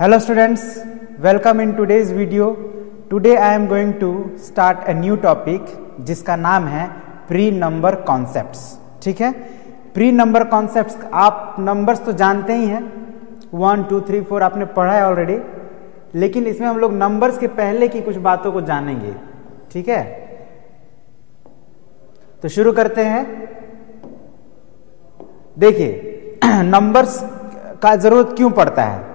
Hello students, welcome in today's video. Today I am going to start a new topic जिसका नाम है pre number concepts. ठीक है, pre number concepts आप numbers तो जानते ही हैं, 1 2 3 4 आपने पढ़ा है ऑलरेडी, लेकिन इसमें हम लोग नंबर्स के पहले की कुछ बातों को जानेंगे. ठीक है, तो शुरू करते हैं. देखिए नंबर्स का जरूरत क्यों पड़ता है,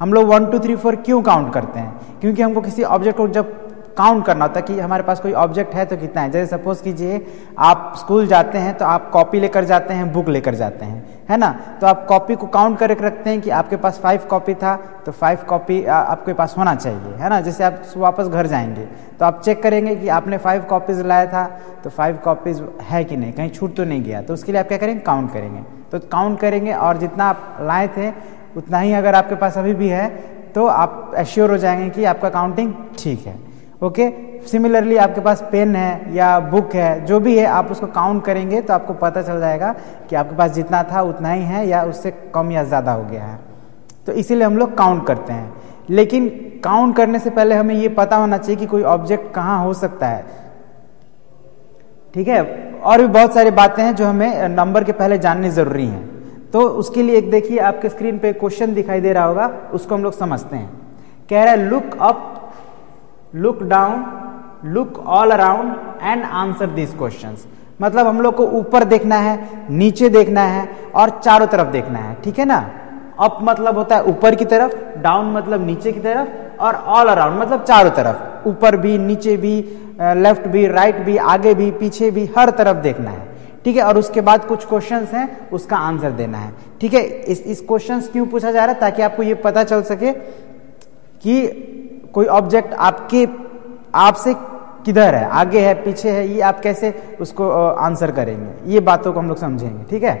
हम लोग 1 2 3 4 क्यों काउंट करते हैं? क्योंकि हमको किसी ऑब्जेक्ट को जब काउंट करना होता है कि हमारे पास कोई ऑब्जेक्ट है तो कितना है. जैसे सपोज कीजिए आप स्कूल जाते हैं तो आप कॉपी लेकर जाते हैं, बुक लेकर जाते हैं, है ना. तो आप कॉपी को काउंट करके रखते हैं कि आपके पास 5 कॉपी था तो 5 कॉपी आपके पास होना चाहिए, है ना. जैसे आप वापस घर जाएंगे तो आप चेक करेंगे कि आपने 5 कॉपीज लाया था तो 5 कॉपीज है कि नहीं, कहीं छूट तो नहीं गया. तो उसके लिए आप क्या करेंगे, काउंट करेंगे. तो काउंट करेंगे और जितना आप लाए थे उतना ही अगर आपके पास अभी भी है तो आप एश्योर हो जाएंगे कि आपका काउंटिंग ठीक है. ओके, सिमिलरली आपके पास पेन है या बुक है, जो भी है आप उसको काउंट करेंगे तो आपको पता चल जाएगा कि आपके पास जितना था उतना ही है या उससे कम या ज़्यादा हो गया है. तो इसीलिए हम लोग काउंट करते हैं. लेकिन काउंट करने से पहले हमें ये पता होना चाहिए कि कोई ऑब्जेक्ट कहाँ हो सकता है. ठीक है, और भी बहुत सारी बातें हैं जो हमें नंबर के पहले जाननी ज़रूरी हैं. तो उसके लिए एक देखिए आपके स्क्रीन पे क्वेश्चन दिखाई दे रहा होगा, उसको हम लोग समझते हैं. कह रहा है look up, look down, look all around and answer this questions. मतलब हम लोग को ऊपर देखना है, नीचे देखना है और चारों तरफ देखना है. ठीक है ना. अप मतलब होता है ऊपर की तरफ, डाउन मतलब नीचे की तरफ, और ऑल अराउंड मतलब चारों तरफ, ऊपर भी, नीचे भी, लेफ्ट भी, राइट भी, आगे भी, पीछे भी, हर तरफ देखना है. ठीक है, और उसके बाद कुछ क्वेश्चंस हैं उसका आंसर देना है. ठीक है, इस क्वेश्चंस क्यों पूछा जा रहा है, ताकि आपको ये पता चल सके कि कोई ऑब्जेक्ट आपसे किधर है, आगे है, पीछे है, ये आप कैसे उसको आंसर करेंगे. ये बातों को हम लोग समझेंगे. ठीक है,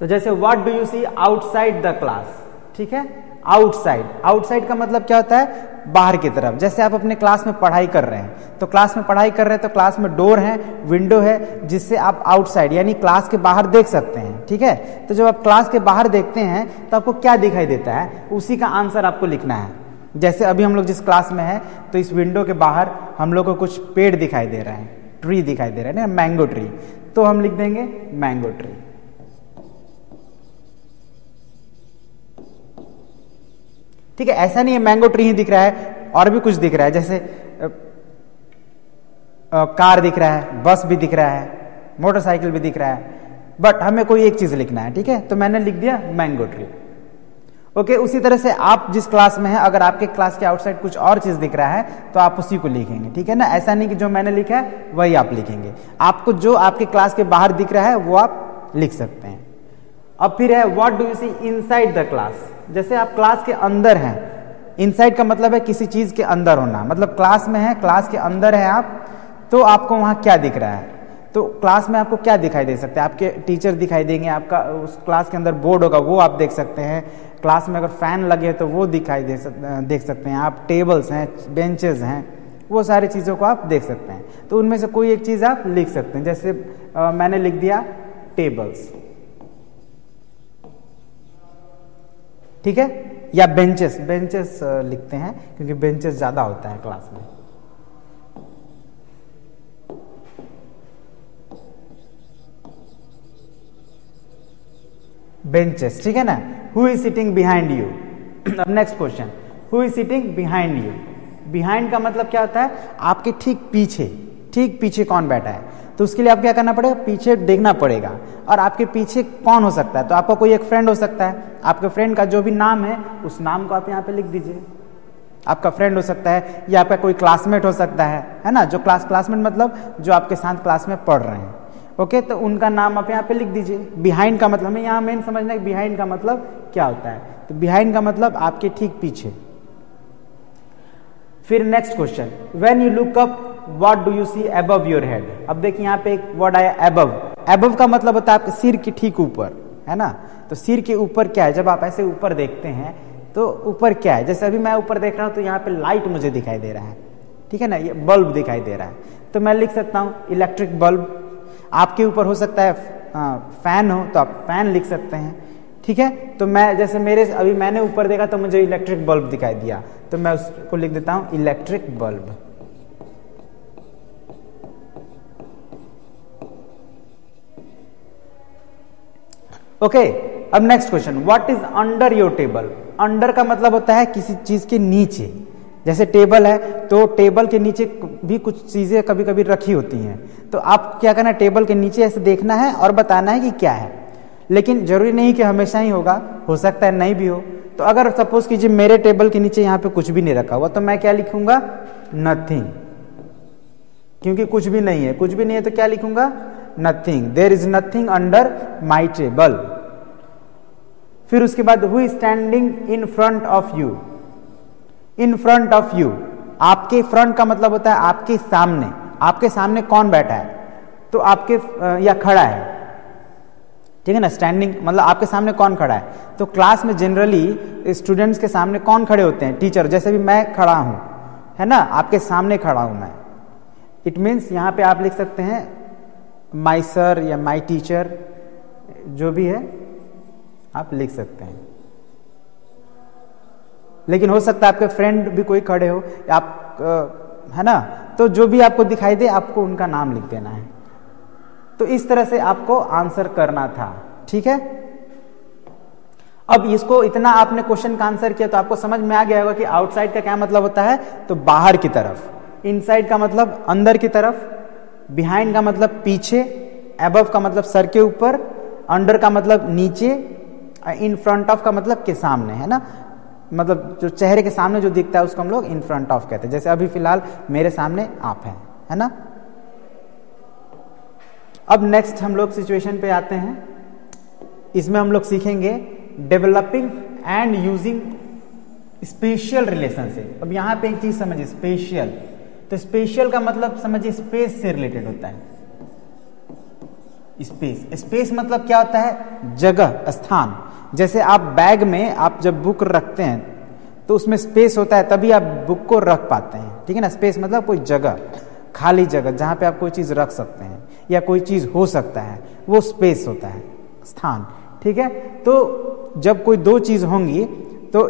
तो जैसे what do you see outside the class. ठीक है, आउटसाइड, आउटसाइड का मतलब क्या होता है, बाहर की तरफ. जैसे आप अपने क्लास में पढ़ाई कर रहे हैं तो क्लास में पढ़ाई कर रहे हैं तो क्लास में डोर है, विंडो है, जिससे आप आउटसाइड यानी क्लास के बाहर देख सकते हैं. ठीक है, तो जब आप क्लास के बाहर देखते हैं तो आपको क्या दिखाई देता है, उसी का आंसर आपको लिखना है. जैसे अभी हम लोग जिस क्लास में है तो इस विंडो के बाहर हम लोग को कुछ पेड़ दिखाई दे रहे हैं, ट्री दिखाई दे रहे हैं ना, मैंगो ट्री. तो हम लिख देंगे मैंगो ट्री. ठीक है, ऐसा नहीं है मैंगो ट्री ही दिख रहा है, और भी कुछ दिख रहा है. जैसे कार दिख रहा है, बस भी दिख रहा है, मोटरसाइकिल भी दिख रहा है, बट हमें कोई एक चीज लिखना है. ठीक है, तो मैंने लिख दिया मैंगो ट्री. ओके, उसी तरह से आप जिस क्लास में हैं अगर आपके क्लास के आउटसाइड कुछ और चीज दिख रहा है तो आप उसी को लिखेंगे. ठीक है ना, ऐसा नहीं कि जो मैंने लिखा है वही आप लिखेंगे. आपको जो आपके क्लास के बाहर दिख रहा है वो आप लिख सकते हैं. अब फिर है what do you see inside the class. जैसे आप क्लास के अंदर हैं, इनसाइड का मतलब है किसी चीज के अंदर होना, मतलब क्लास में है, क्लास के अंदर है आप, तो आपको वहां क्या दिख रहा है. तो क्लास में आपको क्या दिखाई दे सकते हैं, आपके टीचर दिखाई देंगे, आपका उस क्लास के अंदर बोर्ड होगा वो आप देख सकते हैं. क्लास में अगर फैन लगे तो वो देख सकते हैं आप. टेबल्स हैं, बेंचेस हैं, वो सारी चीज़ों को आप देख सकते हैं. तो उनमें से कोई एक चीज़ आप लिख सकते हैं. जैसे मैंने लिख दिया टेबल्स. ठीक है, या बेंचेस लिखते हैं क्योंकि बेंचेस ज़्यादा होता है क्लास में. बेंचेस. ठीक है ना. Who is sitting behind you. अब next question, who is sitting behind you. Behind का मतलब क्या होता है, आपके ठीक पीछे कौन बैठा है. तो उसके लिए आप क्या करना पड़ेगा, पीछे देखना पड़ेगा. और आपके पीछे कौन हो सकता है, तो आपका कोई एक फ्रेंड हो सकता है. आपके फ्रेंड का जो भी नाम है उस नाम को आप यहाँ पे लिख दीजिए. आपका फ्रेंड हो सकता है या आपका कोई क्लासमेट हो सकता है ना. जो क्लासमेट मतलब जो आपके साथ क्लास में पढ़ रहे हैं. ओके, तो उनका नाम आप यहाँ पे लिख दीजिए. बिहाइंड का मतलब हमें यहाँ मेन समझना है कि बिहाइंड का मतलब क्या होता है. तो बिहाइंड का मतलब आपके ठीक पीछे. फिर next question, when you look up what do you see above your head. अब देखिए यहाँ पे एक वर्ड आया अबव. अबव का मतलब होता है आपके सिर के ठीक ऊपर, है ना. तो सिर के ऊपर क्या है, जब आप ऐसे ऊपर देखते हैं तो ऊपर क्या है. जैसे अभी मैं ऊपर देख रहा हूं तो यहाँ पे लाइट मुझे दिखाई दे रहा है. ठीक है ना, ये बल्ब दिखाई दे रहा है. तो मैं लिख सकता हूँ इलेक्ट्रिक बल्ब. आपके ऊपर हो सकता है फैन हो तो आप फैन लिख सकते हैं. ठीक है, तो मैं जैसे अभी मैंने ऊपर देखा तो मुझे इलेक्ट्रिक बल्ब दिखाई दिया, तो मैं उसको लिख देता हूं इलेक्ट्रिक बल्ब। ओके, अब next question, what is under your table. Under का मतलब होता है किसी चीज के नीचे, जैसे टेबल है तो टेबल के नीचे भी कुछ चीजें कभी कभी रखी होती हैं, तो आप क्या करना है, टेबल के नीचे ऐसे देखना है और बताना है कि क्या है। लेकिन जरूरी नहीं कि हमेशा ही होगा, हो सकता है नहीं भी हो। तो अगर सपोज कीजिए मेरे टेबल के नीचे यहाँ पे कुछ भी नहीं रखा हुआ, तो मैं क्या लिखूंगा, नथिंग, क्योंकि कुछ भी नहीं है। कुछ भी नहीं है तो क्या लिखूंगा, nothing, there is nothing under my table. फिर उसके बाद who is standing in front of you. In front of you, आपके फ्रंट का मतलब होता है आपके सामने। आपके सामने कौन बैठा है, तो आपके या खड़ा है, ठीक है ना। स्टैंडिंग मतलब आपके सामने कौन खड़ा है। तो क्लास में जनरली स्टूडेंट्स के सामने कौन खड़े होते हैं, टीचर। जैसे भी मैं खड़ा हूं, है ना, आपके सामने खड़ा हूं मैं। इट मीन्स यहां पे आप लिख सकते हैं माई सर या माई टीचर, जो भी है आप लिख सकते हैं। लेकिन हो सकता है आपके फ्रेंड भी कोई खड़े हो, आप है ना, तो जो भी आपको दिखाई दे आपको उनका नाम लिख देना है। तो इस तरह से आपको आंसर करना था, ठीक है। अब इसको इतना आपने क्वेश्चन का आंसर किया तो आपको समझ में आ गया होगा कि आउटसाइड का क्या मतलब होता है, तो बाहर की तरफ। इनसाइड का मतलब अंदर की तरफ, बिहाइंड का मतलब पीछे, अबव का मतलब सर के ऊपर, अंडर का मतलब नीचे, इन फ्रंट ऑफ का मतलब के सामने, है ना। मतलब जो चेहरे के सामने जो दिखता है उसको हम लोग इन फ्रंट ऑफ कहते हैं। जैसे अभी फिलहाल मेरे सामने आप हैं, है ना। अब नेक्स्ट हम लोग सिचुएशन पे आते हैं। इसमें हम लोग सीखेंगे developing and using spatial relationship. अब यहां पे एक चीज समझिए, स्पेशियल। तो स्पेशियल का मतलब समझिए स्पेस से रिलेटेड होता है। स्पेस, स्पेस मतलब क्या होता है, जगह, स्थान। जैसे आप बैग में आप जब बुक रखते हैं तो उसमें स्पेस होता है, तभी आप बुक को रख पाते हैं, ठीक है ना। स्पेस मतलब कोई जगह, खाली जगह जहां पे आप कोई चीज रख सकते हैं या कोई चीज हो सकता है, वो स्पेस होता है, स्थान, ठीक है। तो जब कोई दो चीज होंगी तो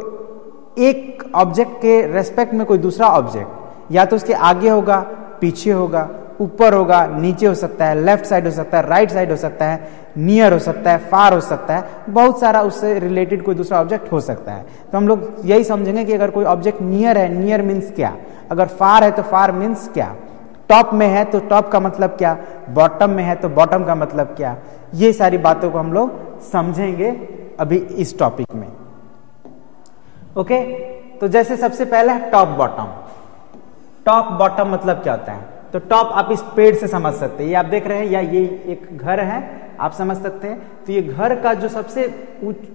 एक ऑब्जेक्ट के रेस्पेक्ट में कोई दूसरा ऑब्जेक्ट या तो उसके आगे होगा, पीछे होगा, ऊपर होगा, नीचे हो सकता है, लेफ्ट साइड हो सकता है, राइट साइड हो सकता है, नियर हो सकता है, फार हो सकता है, बहुत सारा उससे रिलेटेड कोई दूसरा ऑब्जेक्ट हो सकता है। तो हम लोग यही समझेंगे कि अगर कोई ऑब्जेक्ट नियर है, नियर मीन्स क्या, अगर फार है तो फार मीन्स क्या, टॉप में है तो टॉप का मतलब क्या, बॉटम में है तो बॉटम का मतलब क्या। ये सारी बातों को हम लोग समझेंगे अभी इस टॉपिक में। ओके, तो जैसे सबसे पहला है टॉप बॉटम। टॉप बॉटम मतलब क्या होता है, तो टॉप आप इस पेड़ से समझ सकते हैं, ये आप देख रहे हैं, या ये एक घर है, आप समझ सकते हैं। तो ये घर का जो सबसे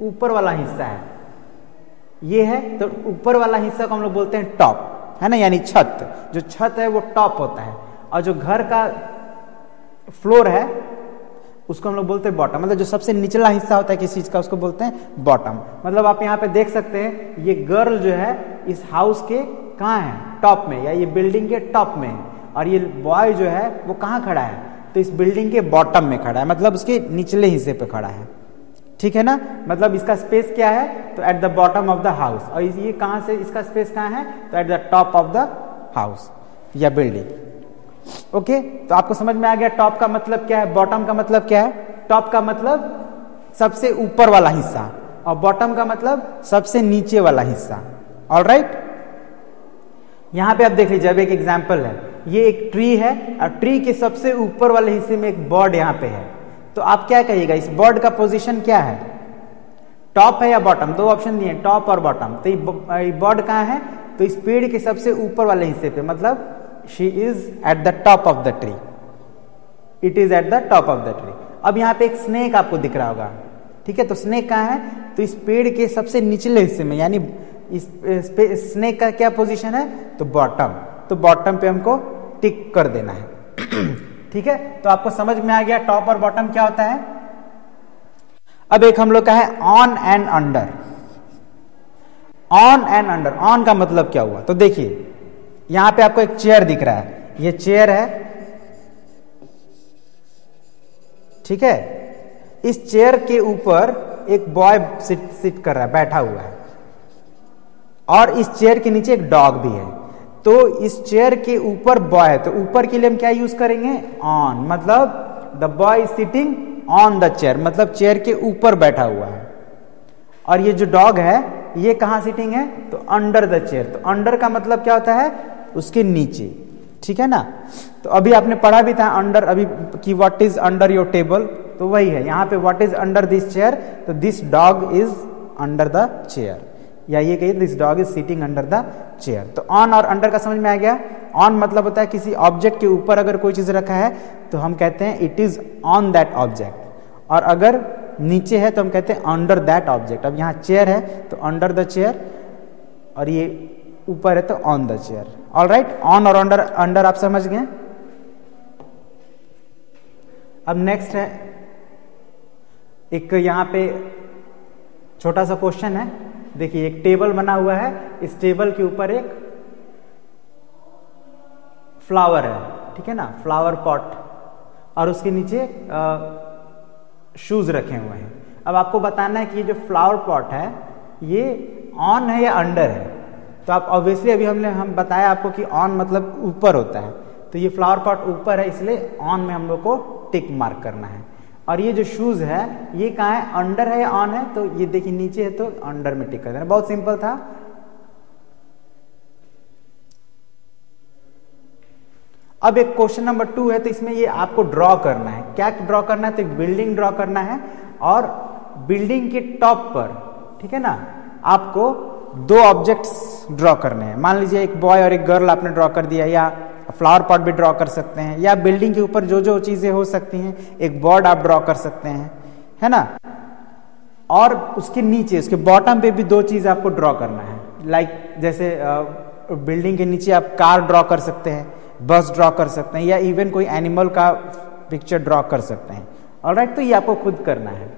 ऊपर वाला हिस्सा है ये है, तो ऊपर वाला हिस्सा को हम लोग बोलते हैं टॉप, है ना, यानी छत। जो छत है वो टॉप होता है, और जो घर का फ्लोर है उसको हम लोग बोलते हैं बॉटम। मतलब जो सबसे निचला हिस्सा होता है किसी चीज का उसको बोलते हैं बॉटम। मतलब आप यहाँ पे देख सकते हैं ये गर्ल जो है इस हाउस के कहाँ है, टॉप में, या ये बिल्डिंग के टॉप में है, और ये बॉय जो है वो कहाँ खड़ा है, तो इस बिल्डिंग के बॉटम में खड़ा है, मतलब उसके निचले हिस्से पे खड़ा है, ठीक है ना। मतलब इसका स्पेस क्या है, तो at the bottom of the house. और ये कहाँ से, इसका स्पेस कहाँ है, तो at the top of the house या बिल्डिंग। ओके, तो आपको समझ में आ गया टॉप का मतलब क्या है, बॉटम का मतलब क्या है। टॉप का मतलब सबसे ऊपर वाला हिस्सा, और बॉटम का मतलब सबसे नीचे वाला हिस्सा। ऑलराइट, यहां पे आप देख लीजिए, अब एक एग्जांपल है, ये एक ट्री है, और ट्री के सबसे ऊपर वाले हिस्से में एक बर्ड यहां पे है। तो आप क्या कहिएगा, इस बर्ड का पोजीशन क्या है, टॉप है या बॉटम, दो ऑप्शन दिए, टॉप और बॉटम। तो ये बर्ड कहाँ है, तो इस पेड़ के सबसे ऊपर वाले हिस्से पे, मतलब she is at the top of the tree, it is at the top of the tree. अब यहाँ पे एक स्नेक आपको दिख रहा होगा, ठीक है, तो स्नेक कहाँ है, तो इस पेड़ के सबसे निचले हिस्से में, यानी इस स्नेक का क्या पोजीशन है, तो बॉटम। तो बॉटम पे हमको टिक कर देना है ठीक है। तो आपको समझ में आ गया टॉप और बॉटम क्या होता है। अब एक हम लोग का है on and under. On and under, on का मतलब क्या हुआ, तो देखिए यहां पे आपको एक चेयर दिख रहा है, ये चेयर है, ठीक है। इस चेयर के ऊपर एक बॉय सिट कर रहा है, बैठा हुआ है, और इस चेयर के नीचे एक डॉग भी है। तो इस चेयर के ऊपर बॉय है, तो ऊपर के लिए हम क्या यूज करेंगे? ऑन, मतलब the boy is sitting on the chair, मतलब चेयर के ऊपर बैठा हुआ है। और ये जो डॉग है ये कहाँ सिटिंग है? तो अंडर द चेयर। तो अंडर का मतलब क्या होता है? उसके नीचे, ठीक है ना। तो अभी आपने पढ़ा भी था अंडर, अभी कि what is under your table, तो वही है यहाँ पे, what is under this chair, तो this dog is under the chair, या ये कहिए this dog is sitting under the chair. तो ऑन और अंडर का समझ में आ गया। ऑन मतलब होता है किसी ऑब्जेक्ट के ऊपर अगर कोई चीज रखा है तो हम कहते हैं it is on that object, और अगर नीचे है तो हम कहते हैं अंडर दैट ऑब्जेक्ट। अब यहाँ चेयर है तो अंडर द चेयर, और ये ऊपर है तो on the chair. Alright, on और अंडर, अंडर आप समझ गए। अब नेक्स्ट है एक यहाँ पे छोटा सा क्वेश्चन है। देखिए एक टेबल बना हुआ है, इस टेबल के ऊपर एक फ्लावर है, ठीक है ना, फ्लावर पॉट, और उसके नीचे शूज रखे हुए हैं। अब आपको बताना है कि ये जो फ्लावर पॉट है ये ऑन है या अंडर है। तो आप ऑब्वियसली अभी हम बताया आपको कि ऑन मतलब ऊपर होता है, तो ये फ्लावर पॉट ऊपर है, इसलिए ऑन में हम लोग को टिक मार्क करना है। और ये जो शूज है ये कहाँ है? अंडर है या ऑन है? तो ये देखिए नीचे है तो अंडर में टिक कर देना। बहुत सिंपल था। अब एक क्वेश्चन नंबर 2 है, तो इसमें ये आपको ड्रॉ करना है। क्या ड्रॉ करना है? तो एक बिल्डिंग ड्रॉ करना है, और बिल्डिंग के टॉप पर, ठीक है ना, आपको 2 ऑब्जेक्ट्स ड्रॉ करने हैं। मान लीजिए एक बॉय और एक गर्ल आपने ड्रॉ कर दिया, या फ्लावर पॉट भी ड्रॉ कर सकते हैं, या बिल्डिंग के ऊपर जो जो चीजें हो सकती हैं, एक बोर्ड आप ड्रॉ कर सकते हैं, है ना। और उसके नीचे, उसके बॉटम पे भी 2 चीज आपको ड्रॉ करना है। लाइक जैसे बिल्डिंग के नीचे आप कार ड्रॉ कर सकते हैं, बस ड्रॉ कर सकते हैं, या इवन कोई एनिमल का पिक्चर ड्रॉ कर सकते हैं। ऑलराइट, तो ये आपको खुद करना है।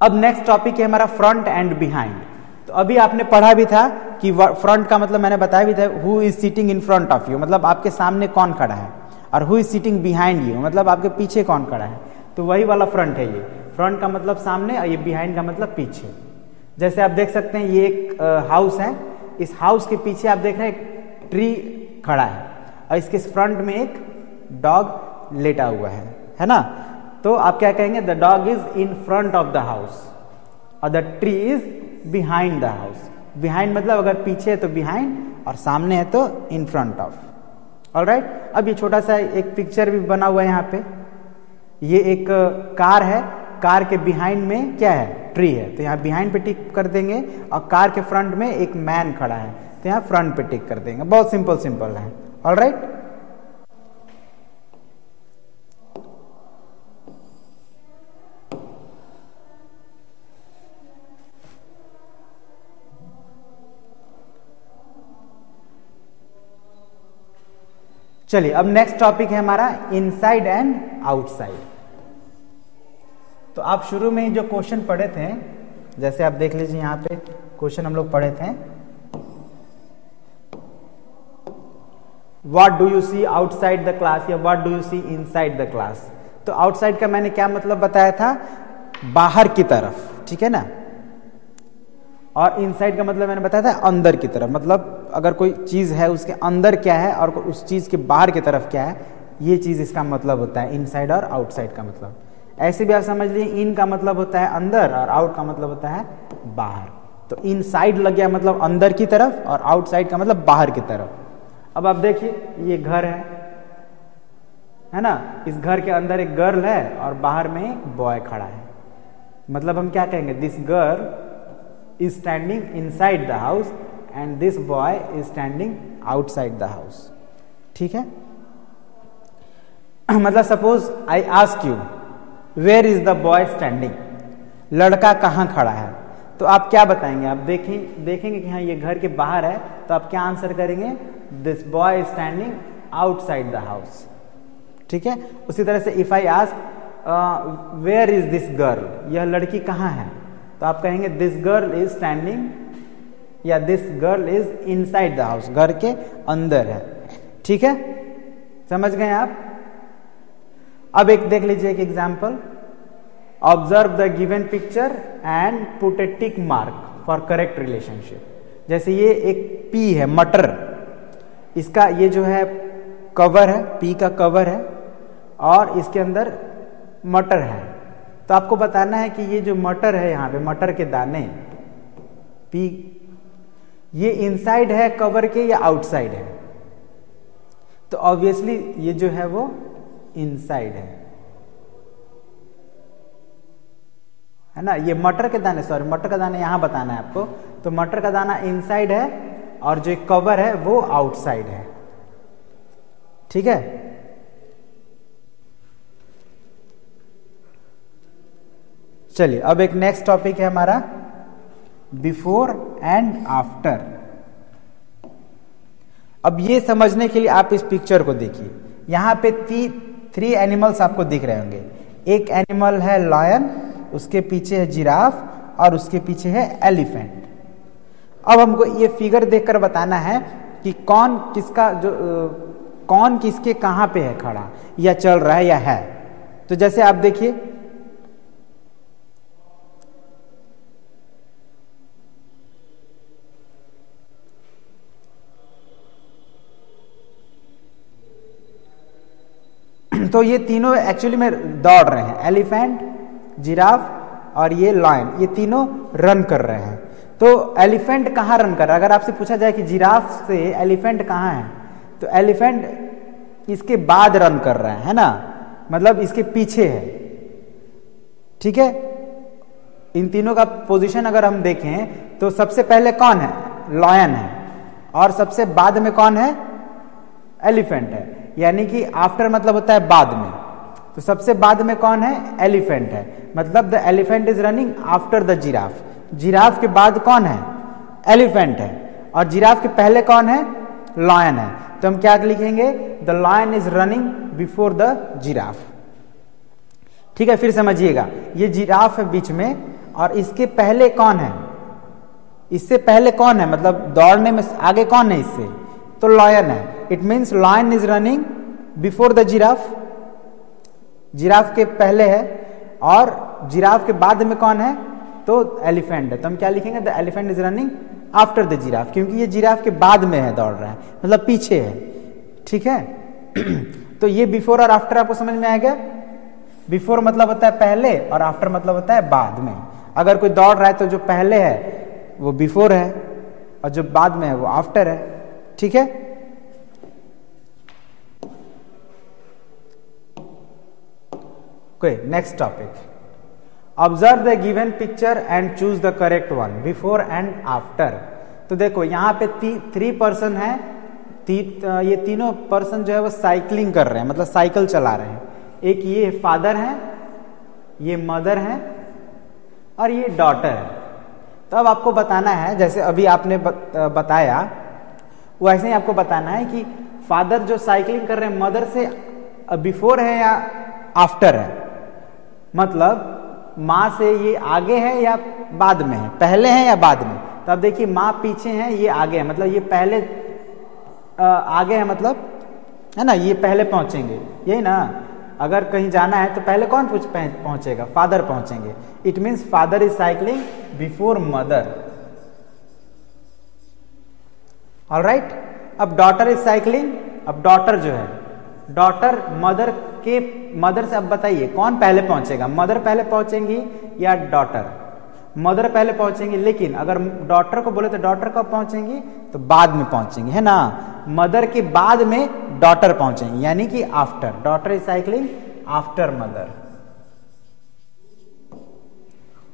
अब नेक्स्ट टॉपिक है हमारा फ्रंट एंड बिहाइंड। तो अभी आपने पढ़ा भी था कि फ्रंट का मतलब मैंने बताया भी था, who is sitting in front of you, मतलब आपके सामने कौन खड़ा है, और who is sitting behind you, मतलब आपके पीछे कौन खड़ा है। तो वही वाला फ्रंट है ये। फ्रंट का मतलब सामने, और ये बिहाइंड का मतलब पीछे। जैसे आप देख सकते हैं ये एक हाउस है, इस हाउस के पीछे आप देख रहे हैं एक ट्री खड़ा है, और इसके फ्रंट में एक डॉग लेटा हुआ है ना। तो आप क्या कहेंगे? The dog is in front of the house, और the tree is behind the house. Behind मतलब अगर पीछे है तो बिहाइंड, और सामने है तो इन फ्रंट ऑफ। ऑलराइट, अब ये छोटा सा एक पिक्चर भी बना हुआ है यहाँ पे। ये एक कार है, कार के बिहाइंड में क्या है? ट्री है, तो यहाँ बिहाइंड पे टिक कर देंगे, और कार के फ्रंट में एक मैन खड़ा है, तो यहाँ फ्रंट पे टिक कर देंगे। बहुत सिंपल है। ऑलराइट, चलिए अब नेक्स्ट टॉपिक है हमारा इनसाइड एंड आउटसाइड। तो आप शुरू में ही जो क्वेश्चन पढ़े थे, जैसे आप देख लीजिए यहाँ पे क्वेश्चन हम लोग पढ़े थे, what do you see outside the class, या what do you see inside the class. तो आउटसाइड का मैंने क्या मतलब बताया था? बाहर की तरफ, ठीक है ना। और इनसाइड का मतलब मैंने बताया था अंदर की तरफ, मतलब अगर कोई चीज है उसके अंदर क्या है और उस चीज के बाहर की तरफ क्या है, ये चीज इसका मतलब होता है इनसाइड और आउटसाइड का मतलब। ऐसे भी आप समझ लीजिए, इन का मतलब होता है अंदर और आउट का मतलब होता है बाहर। तो इनसाइड लग गया मतलब अंदर की तरफ, और आउटसाइड का मतलब बाहर की तरफ। अब आप देखिए ये घर है ना, इस घर के अंदर एक गर्ल है और बाहर में एक बॉय खड़ा है। मतलब हम क्या कहेंगे? This girl is standing inside the house and this boy is standing outside the house, ठीक है। मतलब suppose I ask you where is the boy standing, लड़का कहाँ खड़ा है, तो आप क्या बताएंगे? आप देखेंगे कि हाँ ये घर के बाहर है, तो आप क्या आंसर करेंगे? This boy is standing outside the house, ठीक है। उसी तरह से if I ask where is this girl, यह लड़की कहाँ है, तो आप कहेंगे दिस गर्ल इज स्टैंडिंग, या this girl is inside the house, घर के अंदर है, ठीक है। समझ गए आप? अब एक देख लीजिए एक example. Observe the given picture and put A tick mark for correct relationship. जैसे ये एक पी है, मटर, इसका ये जो है कवर है, पी का कवर है और इसके अंदर मटर है। तो आपको बताना है कि ये जो मटर है, यहाँ पे मटर के दाने पी, ये इनसाइड है कवर के या आउटसाइड है। तो ऑब्वियसली ये जो है वो इनसाइड है ना। ये मटर के दाने, सॉरी मटर का दाना यहां बताना है आपको। तो मटर का दाना इनसाइड है और जो कवर है वो आउटसाइड है। ठीक है, चलिए अब एक नेक्स्ट टॉपिक है हमारा बिफोर एंड आफ्टर। अब ये समझने के लिए आप इस पिक्चर को देखिए, यहां पे 3 एनिमल्स आपको दिख रहे होंगे। एक एनिमल है लायन, उसके पीछे है जिराफ और उसके पीछे है एलिफेंट। अब हमको ये फिगर देखकर बताना है कि कौन किसके कहां पे है खड़ा, या चल रहा है या है। तो जैसे आप देखिए, तो ये तीनों एक्चुअली में दौड़ रहे हैं, एलिफेंट, जिराफ और ये लायन, ये तीनों रन कर रहे हैं। तो एलिफेंट कहाँ रन कर रहा है? अगर आपसे पूछा जाए कि जिराफ से एलिफेंट कहाँ है, तो एलिफेंट इसके बाद रन कर रहा है ना, मतलब इसके पीछे है। ठीक है, इन तीनों का पोजीशन अगर हम देखें तो सबसे पहले कौन है? लायन है, और सबसे बाद में कौन है? एलिफेंट है। यानी कि आफ्टर मतलब होता है बाद में, तो सबसे बाद में कौन है? एलिफेंट है। मतलब the elephant is running after the giraffe. Giraffe के बाद कौन है? एलिफेंट है, और जिराफ के पहले कौन है? लायन है। तो हम क्या लिखेंगे? The lion is running before the giraffe. ठीक है, फिर समझिएगा, ये जिराफ है बीच में, और इसके पहले कौन है? इससे पहले कौन है? मतलब दौड़ने में आगे कौन है इससे? तो लायन है। It means lion is running before the giraffe, giraffe के पहले है, और जिराफ के बाद में कौन है? तो एलिफेंट है। तो हम क्या लिखेंगे? The elephant is running after the giraffe, क्योंकि ये जिराफ के बाद में है, दौड़ रहा है, मतलब पीछे है। ठीक है तो ये बिफोर और आफ्टर आपको समझ में आ गया। बिफोर मतलब होता है पहले, और आफ्टर मतलब होता है बाद में। अगर कोई दौड़ रहा है तो जो पहले है वो बिफोर है, और जो बाद में है वो आफ्टर है। ठीक है, next topic, observe the given picture and choose the correct one before and after. तो देखो यहाँ पे 3 पर्सन है, ये तीनों पर्सन जो है वो साइकिलिंग कर रहे हैं, मतलब साइकिल चला रहे हैं। एक ये फादर है, ये मदर है, और ये डॉटर है। तो अब आपको बताना है, जैसे अभी आपने बताया वैसे ही आपको बताना है कि फादर जो साइकिलिंग कर रहे हैं मदर से बिफोर है या आफ्टर है। मतलब माँ से ये आगे है या बाद में है, पहले है या बाद में। तो अब देखिए, माँ पीछे है, ये आगे है, मतलब ये पहले आगे है, मतलब है ना, ये पहले पहुंचेंगे, यही ना। अगर कहीं जाना है तो पहले कौन पहुंचेगा? फादर पहुंचेंगे। It means father is cycling before mother. Alright, अब डॉटर इज साइकिलिंग। अब डॉटर जो है, डॉटर मदर से, अब बताइए कौन पहले पहुंचेगा? मदर पहले पहुंचेंगी या डॉटर? मदर पहले पहुंचेंगी, लेकिन अगर डॉटर को बोले तो डॉटर कब पहुंचेंगी? तो बाद में पहुंचेंगी, है ना। मदर के बाद में डॉटर पहुंचेंगी, यानी कि after. Daughter is cycling after mother.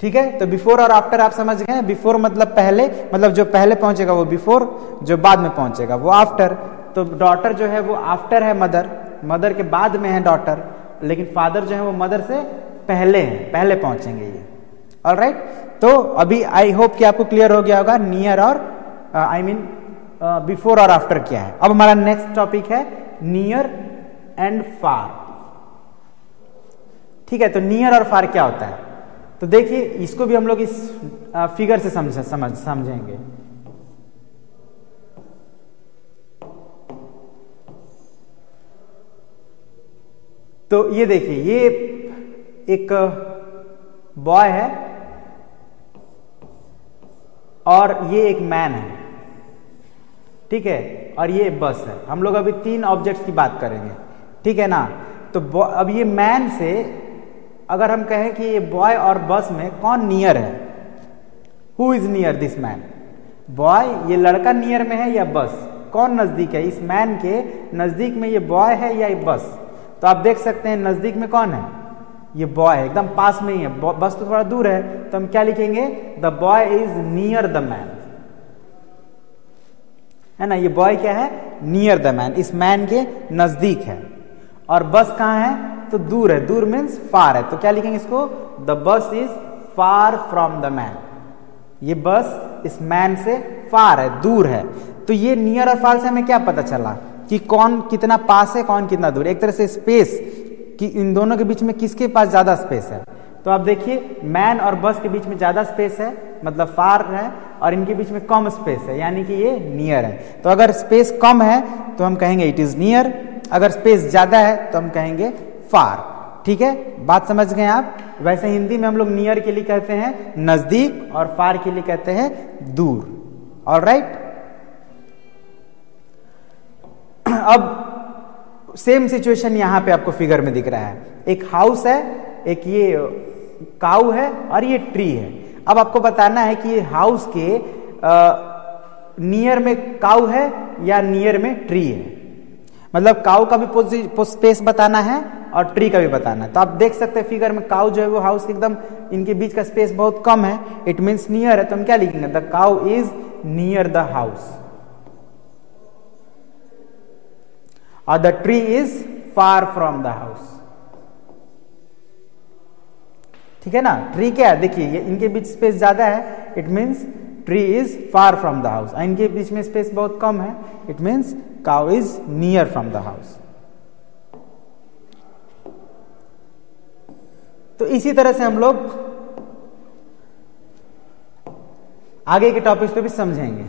ठीक है, तो बिफोर और आफ्टर आप समझ गए। बिफोर मतलब पहले, मतलब जो पहले पहुंचेगा वो बिफोर, जो बाद में पहुंचेगा वो आफ्टर। तो डॉटर जो है वो आफ्टर है मदर, मदर के बाद में है डॉटर, लेकिन फादर जो है वो मदर से पहले है, पहले पहुंचेंगे ये। ऑलराइट, तो अभी आई होप कि आपको क्लियर हो गया होगा नियर और बिफोर और आफ्टर क्या है। अब हमारा नेक्स्ट टॉपिक है नियर एंड फार। ठीक है, तो नियर और फार क्या होता है? तो देखिए, इसको भी हम लोग इस फिगर से समझेंगे। तो ये देखिए, ये एक बॉय है और ये एक मैन है, ठीक है, और ये बस है। हम लोग अभी 3 ऑब्जेक्ट्स की बात करेंगे, ठीक है ना। तो अब ये मैन से अगर हम कहें कि ये बॉय और बस में कौन नियर है, who is near this man, boy ये लड़का नियर में है या बस, कौन नजदीक है, इस मैन के नजदीक में ये बॉय है या ये बस। तो आप देख सकते हैं नजदीक में कौन है, ये बॉय है, एकदम पास में ही है, बस तो थोड़ा दूर है, तो हम क्या लिखेंगे, the boy is near the man, है ना। ये बॉय क्या है, नियर द मैन, इस मैन के नजदीक है। और बस कहां है, तो दूर है, दूर मीन्स फार है, तो क्या लिखेंगे इसको, the bus is far from the man, ये बस इस मैन से फार है, दूर है। तो ये नियर और फार से हमें क्या पता चला कि कौन कितना पास है, कौन कितना दूर, एक तरह से स्पेस कि इन दोनों के बीच में किसके पास ज्यादा स्पेस है। तो आप देखिए मैन और बस के बीच में ज्यादा स्पेस है, मतलब फार है, और इनके बीच में कम स्पेस है, यानी कि ये नियर है। तो अगर स्पेस कम है तो हम कहेंगे इट इज नियर, अगर स्पेस ज्यादा है तो हम कहेंगे फार, ठीक है, बात समझ गए आप। वैसे हिंदी में हम लोग नियर के लिए कहते हैं नजदीक और फार के लिए कहते हैं दूर, ऑलराइट। अब सेम सिचुएशन यहां पे आपको फिगर में दिख रहा है, एक हाउस है, एक ये काऊ है और ये ट्री है। अब आपको बताना है कि ये हाउस के नियर में काऊ है या नियर में ट्री है, मतलब काऊ का भी स्पेस बताना है और ट्री का भी बताना है। तो आप देख सकते हैं फिगर में काऊ जो है वो हाउस एकदम इनके बीच का स्पेस बहुत कम है, इट मींस नियर है, तो हम क्या लिखेंगे, the cow is near the house, और the tree is far from the house, ठीक है ना। ट्री क्या है, देखिए इनके बीच स्पेस ज्यादा है, it means tree is far from the house, इनके बीच में स्पेस बहुत कम है, it means cow is near from the house. तो इसी तरह से हम लोग आगे के टॉपिक्स पे भी समझेंगे।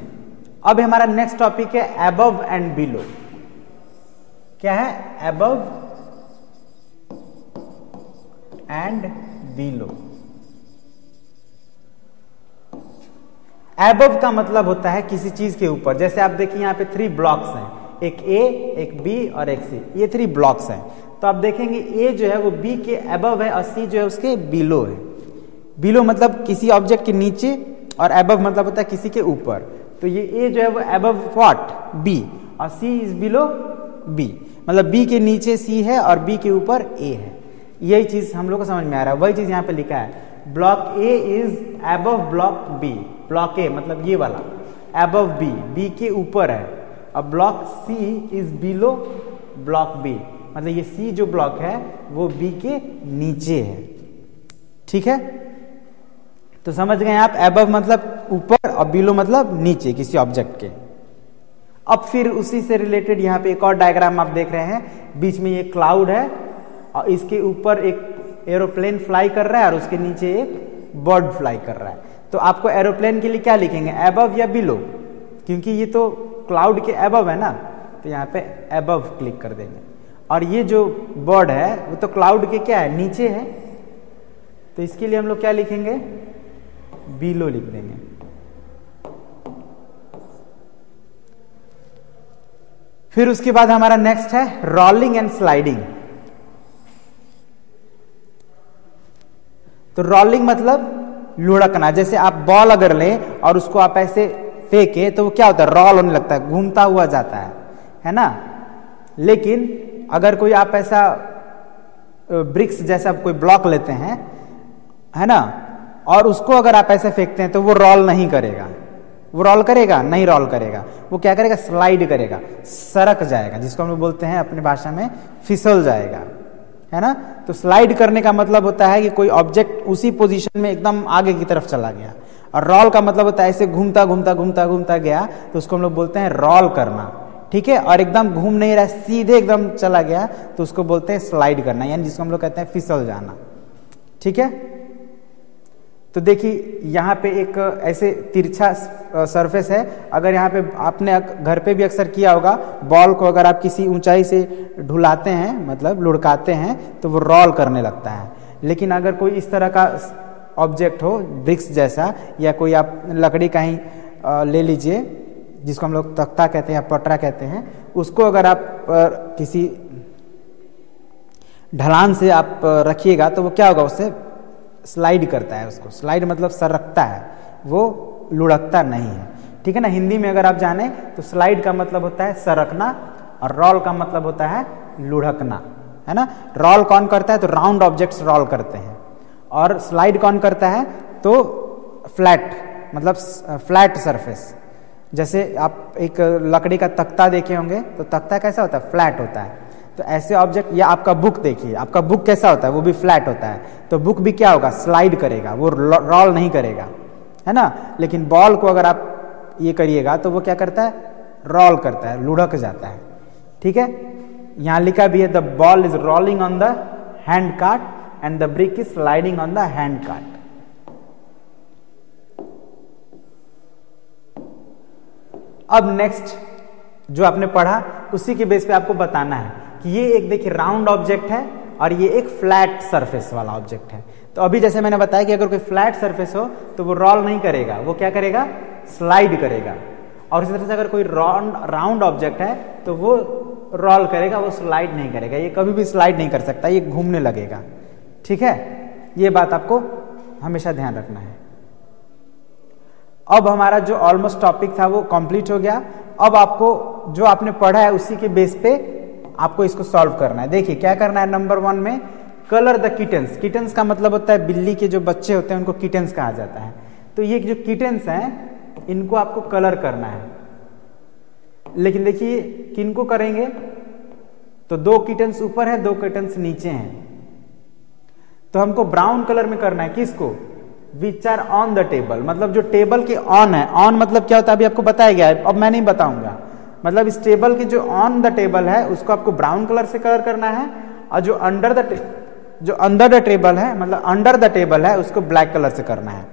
अब हमारा नेक्स्ट टॉपिक है अबव एंड बिलो। क्या है, अबव एंड बिलो। अबव का मतलब होता है किसी चीज के ऊपर, जैसे आप देखिए यहाँ पे 3 ब्लॉक्स हैं, एक ए, एक बी और एक सी, ये 3 ब्लॉक्स हैं। तो आप देखेंगे ए जो है वो बी के अबव है और सी जो है उसके बिलो है। बिलो मतलब किसी ऑब्जेक्ट के नीचे और अबव मतलब होता है किसी के ऊपर। तो ये ए जो है वो अबव व्हाट, बी, और सी इज बिलो बी, मतलब बी के नीचे सी है और बी के ऊपर ए है। यही चीज हम लोग को समझ में आ रहा है, वही चीज यहाँ पे लिखा है, block A is above block B, block A मतलब ये वाला अबव बी, बी के ऊपर है, और block C is below block B, मतलब ये सी जो ब्लॉक है वो बी के नीचे है, ठीक है। तो समझ गए आप, अबव मतलब ऊपर और बिलो मतलब नीचे किसी ऑब्जेक्ट के। अब फिर उसी से रिलेटेड यहाँ पे एक और डायग्राम आप देख रहे हैं, बीच में ये क्लाउड है और इसके ऊपर एक एरोप्लेन फ्लाई कर रहा है और उसके नीचे एक बर्ड फ्लाई कर रहा है। तो आपको एरोप्लेन के लिए क्या लिखेंगे, अबव या बिलो, क्योंकि ये तो क्लाउड के अबव है ना, तो यहाँ पे अबव क्लिक कर देंगे। और ये जो बर्ड है वो तो क्लाउड के क्या है, नीचे है, तो इसके लिए हम लोग क्या लिखेंगे, बिलो लिख देंगे। फिर उसके बाद हमारा नेक्स्ट है रोलिंग एंड स्लाइडिंग। तो रोलिंग मतलब लुढ़कना, जैसे आप बॉल अगर लें और उसको आप ऐसे फेंके तो वो क्या होता है, रोल होने लगता है, घूमता हुआ जाता है ना। लेकिन अगर कोई आप ऐसा ब्रिक्स जैसा कोई ब्लॉक लेते हैं, है ना, और उसको अगर आप ऐसे फेंकते हैं तो वो रोल नहीं करेगा। वो रोल करेगा, नहीं रोल करेगा, वो क्या करेगा, स्लाइड करेगा, सरक जाएगा, जिसको हम लोग बोलते हैं अपनी भाषा में फिसल जाएगा, है ना। तो स्लाइड करने का मतलब होता है कि कोई ऑब्जेक्ट उसी पोजीशन में एकदम आगे की तरफ चला गया, और रोल का मतलब होता है ऐसे घूमता घूमता घूमता घूमता गया, तो उसको हम लोग बोलते हैं रोल करना, ठीक है। और एकदम घूम नहीं रहा, सीधे एकदम चला गया तो उसको बोलते हैं स्लाइड करना, यानी जिसको हम लोग कहते हैं फिसल जाना, ठीक है। तो देखिए यहाँ पे एक ऐसे तिरछा सरफेस है, अगर यहाँ पे आपने घर पे भी अक्सर किया होगा, बॉल को अगर आप किसी ऊंचाई से ढुलाते हैं, मतलब लुढ़काते हैं, तो वो रोल करने लगता है। लेकिन अगर कोई इस तरह का ऑब्जेक्ट हो ब्रिक्स जैसा, या कोई आप लकड़ी का ही ले लीजिए जिसको हम लोग तख्ता कहते हैं या पटरा कहते हैं, उसको अगर आप किसी ढलान से आप रखिएगा तो वो क्या होगा, उससे स्लाइड करता है। उसको स्लाइड मतलब सरकता है, वो लुढ़कता नहीं है। ठीक है ना। हिंदी में अगर आप जाने तो स्लाइड का मतलब होता है सरकना और रोल का मतलब होता है लुढ़कना, है ना। रोल कौन करता है, तो राउंड ऑब्जेक्ट्स रोल करते हैं, और स्लाइड कौन करता है, तो फ्लैट मतलब फ्लैट सरफेस। जैसे आप एक लकड़ी का तख्ता देखे होंगे तो तख्ता कैसा होता है, फ्लैट होता है। तो ऐसे ऑब्जेक्ट, या आपका बुक देखिए, आपका बुक कैसा होता है, वो भी फ्लैट होता है। तो बुक भी क्या होगा, स्लाइड करेगा, वो रोल नहीं करेगा, है ना। लेकिन बॉल को अगर आप ये करिएगा तो वो क्या करता है, रोल करता है, लुढ़क जाता है। ठीक है। यहां लिखा भी है the ball is rolling on the hand cart and the brick is sliding on the hand cart. अब नेक्स्ट जो आपने पढ़ा उसी के बेस पे आपको बताना है कि ये एक देखिए राउंड ऑब्जेक्ट है और ये एक फ्लैट सरफेस वाला ऑब्जेक्ट है। तो अभी जैसे मैंने बताया कि अगर कोई फ्लैट सरफेस हो तो वो रोल नहीं करेगा, वो क्या करेगा, स्लाइड करेगा। और इसी तरह से अगर कोई राउंड ऑब्जेक्ट है तो वो रोल करेगा, वो स्लाइड नहीं करेगा। ये कभी भी स्लाइड नहीं कर सकता, ये घूमने लगेगा। ठीक है, ये बात आपको हमेशा ध्यान रखना है। अब हमारा जो ऑलमोस्ट टॉपिक था वो कंप्लीट हो गया। अब आपको जो आपने पढ़ा है उसी के बेस पे आपको इसको सॉल्व करना है। देखिए क्या करना है, नंबर 1 में कलर द किटन्स। किटन्स का मतलब होता है बिल्ली के जो बच्चे होते हैं उनको किटन्स कहा जाता है। तो ये जो किटन्स हैं इनको आपको कलर करना है। लेकिन देखिए किनको करेंगे, तो 2 किटन्स ऊपर है, 2 किटन्स नीचे हैं। तो हमको ब्राउन कलर में करना है। किसको, which are on the table, मतलब जो टेबल के ऑन है। ऑन मतलब क्या होता है अभी आपको बताया गया है, अब मैं नहीं बताऊंगा। मतलब इस टेबल के जो ऑन द टेबल है उसको आपको ब्राउन कलर से कलर करना है, और जो अंडर द टेबल है, मतलब अंडर द टेबल है, उसको ब्लैक कलर से करना है।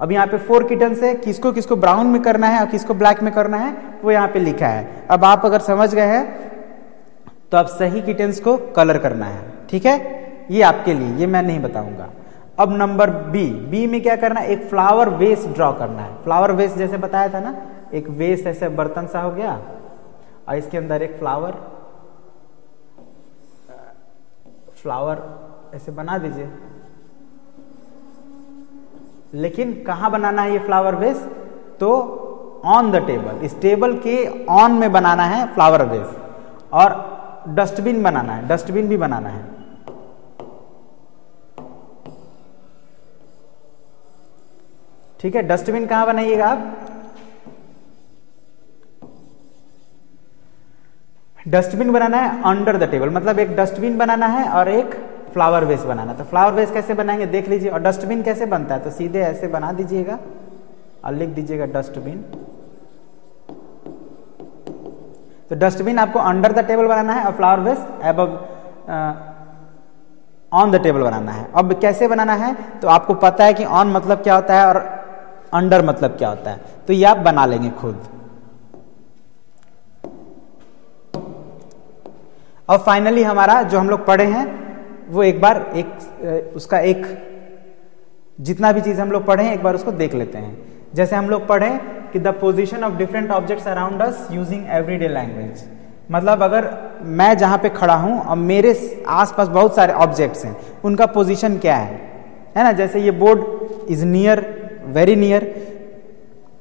अब यहाँ पे 4 किटन्स है, किसको किसको ब्राउन में करना है और किसको ब्लैक में करना है वो यहाँ पे लिखा है। अब आप अगर समझ गए हैं तो आप सही किटन्स को कलर करना है। ठीक है, ये आपके लिए, ये मैं नहीं बताऊंगा। अब नंबर बी में क्या करना है, एक फ्लावर वेस ड्रॉ करना है। फ्लावर वेस जैसे बताया था ना, एक वेस ऐसे बर्तन सा हो गया और इसके अंदर एक फ्लावर ऐसे बना दीजिए। लेकिन कहां बनाना है ये फ्लावर वेस, तो ऑन द टेबल, इस टेबल के ऑन में बनाना है फ्लावर वेस। और डस्टबिन बनाना है, डस्टबिन भी बनाना है। ठीक है, डस्टबिन कहां बनाइएगा आप, डस्टबिन बनाना है अंडर द टेबल, मतलब एक डस्टबिन बनाना है और एक फ्लावर वेस बनाना है। तो फ्लावर वेस कैसे बनाएंगे देख लीजिए, और डस्टबिन कैसे बनता है, तो सीधे ऐसे बना दीजिएगा और लिख दीजिएगा डस्टबिन। तो डस्टबिन आपको अंडर द टेबल बनाना है और flower vase above on the table बनाना है। अब कैसे बनाना है, तो आपको पता है कि ऑन मतलब क्या होता है और अंडर मतलब क्या होता है, तो ये आप बना लेंगे खुद। और फाइनली हमारा जो हम लोग पढ़े हैं वो एक बार उसका एक जितना भी चीज हम लोग पढ़े हैं एक बार उसको देख लेते हैं। जैसे हम लोग पढ़े कि the position of different objects around us using everyday language, मतलब अगर मैं जहां पे खड़ा हूं और मेरे आसपास बहुत सारे ऑब्जेक्ट्स हैं, उनका पोजीशन क्या है ना। जैसे ये board is near, very near.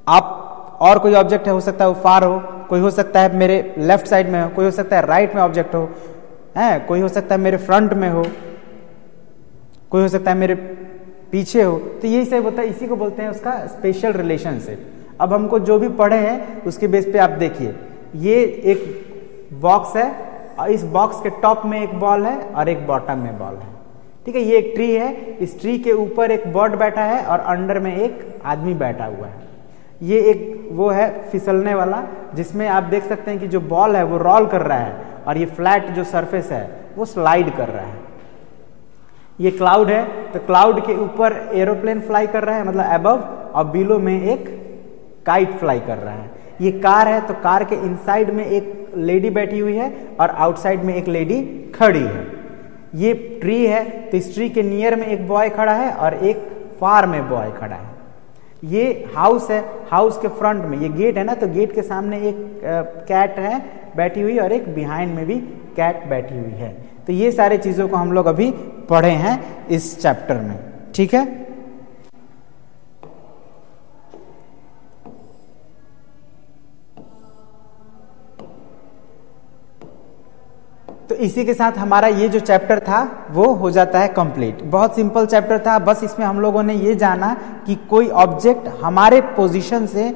आप और कोई ऑब्जेक्ट है, हो सकता है वो फार हो, कोई हो सकता है मेरे लेफ्ट साइड में हो, कोई हो सकता है राइट में ऑब्जेक्ट हो, है कोई हो सकता है मेरे फ्रंट में हो, कोई हो सकता है मेरे पीछे हो। तो यही सब होता है, इसी को बोलते हैं उसका स्पेशल रिलेशनशिप। अब हमको जो भी पढ़े हैं उसके बेस पे आप देखिए, ये एक बॉक्स है और इस बॉक्स के टॉप में एक बॉल है और एक बॉटम में बॉल है। ठीक है, ये एक ट्री है, इस ट्री के ऊपर एक बर्ड बैठा है और अंडर में एक आदमी बैठा हुआ है। ये एक वो है फिसलने वाला, जिसमें आप देख सकते हैं कि जो बॉल है वो रोल कर रहा है और ये फ्लैट जो सरफेस है वो स्लाइड कर रहा है। ये क्लाउड है, तो क्लाउड के ऊपर एरोप्लेन फ्लाई कर रहा है, मतलब अबव, और बिलो में एक काइट फ्लाई कर रहा है। ये कार है, तो कार के इनसाइड में एक लेडी बैठी हुई है और आउटसाइड में एक लेडी खड़ी है। ये ट्री है, तो इस ट्री के नियर में एक बॉय खड़ा है और एक फार में बॉय खड़ा है। ये हाउस है, हाउस के फ्रंट में ये गेट है ना, तो गेट के सामने एक कैट है बैठी हुई और एक बिहाइंड में भी कैट बैठी हुई है। तो ये सारे चीजों को हम लोग अभी पढ़े हैं इस चैप्टर में, ठीक है। तो इसी के साथ हमारा ये जो चैप्टर था वो हो जाता है कंप्लीट। बहुत सिंपल चैप्टर था, बस इसमें हम लोगों ने ये जाना कि कोई ऑब्जेक्ट हमारे पोजीशन से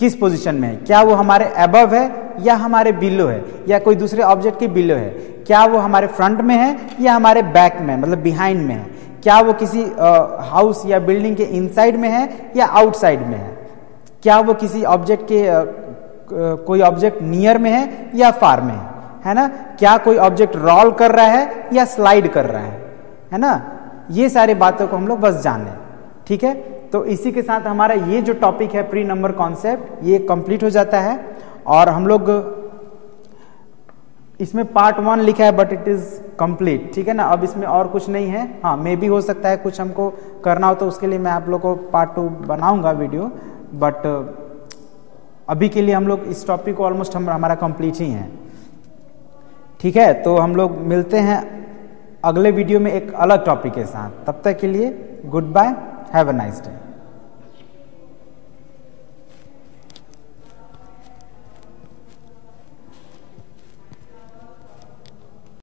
किस पोजीशन में है, क्या वो हमारे अबव है या हमारे बिलो है, या कोई दूसरे ऑब्जेक्ट के बिलो है, क्या वो हमारे फ्रंट में है या हमारे बैक में मतलब बिहाइंड में है, क्या वो किसी हाउस या बिल्डिंग के इनसाइड में है या आउटसाइड में है, क्या वो किसी ऑब्जेक्ट के कोई ऑब्जेक्ट नियर में है या फार में है ना, क्या कोई ऑब्जेक्ट रोल कर रहा है या स्लाइड कर रहा है ना। ये सारी बातों को हम लोग बस जाने, ठीक है। तो इसी के साथ हमारा ये जो टॉपिक है प्री नंबर कॉन्सेप्ट ये कंप्लीट हो जाता है। और हम लोग इसमें पार्ट 1 लिखा है बट इट इज कंप्लीट, ठीक है ना। अब इसमें और कुछ नहीं है, हाँ मे भी हो सकता है कुछ हमको करना हो तो उसके लिए मैं आप लोग को पार्ट 2 बनाऊंगा वीडियो, बट अभी के लिए हम लोग इस टॉपिक को ऑलमोस्ट हमारा कंप्लीट ही है, ठीक है। तो हम लोग मिलते हैं अगले वीडियो में एक अलग टॉपिक के साथ, तब तक के लिए good bye, have a nice day.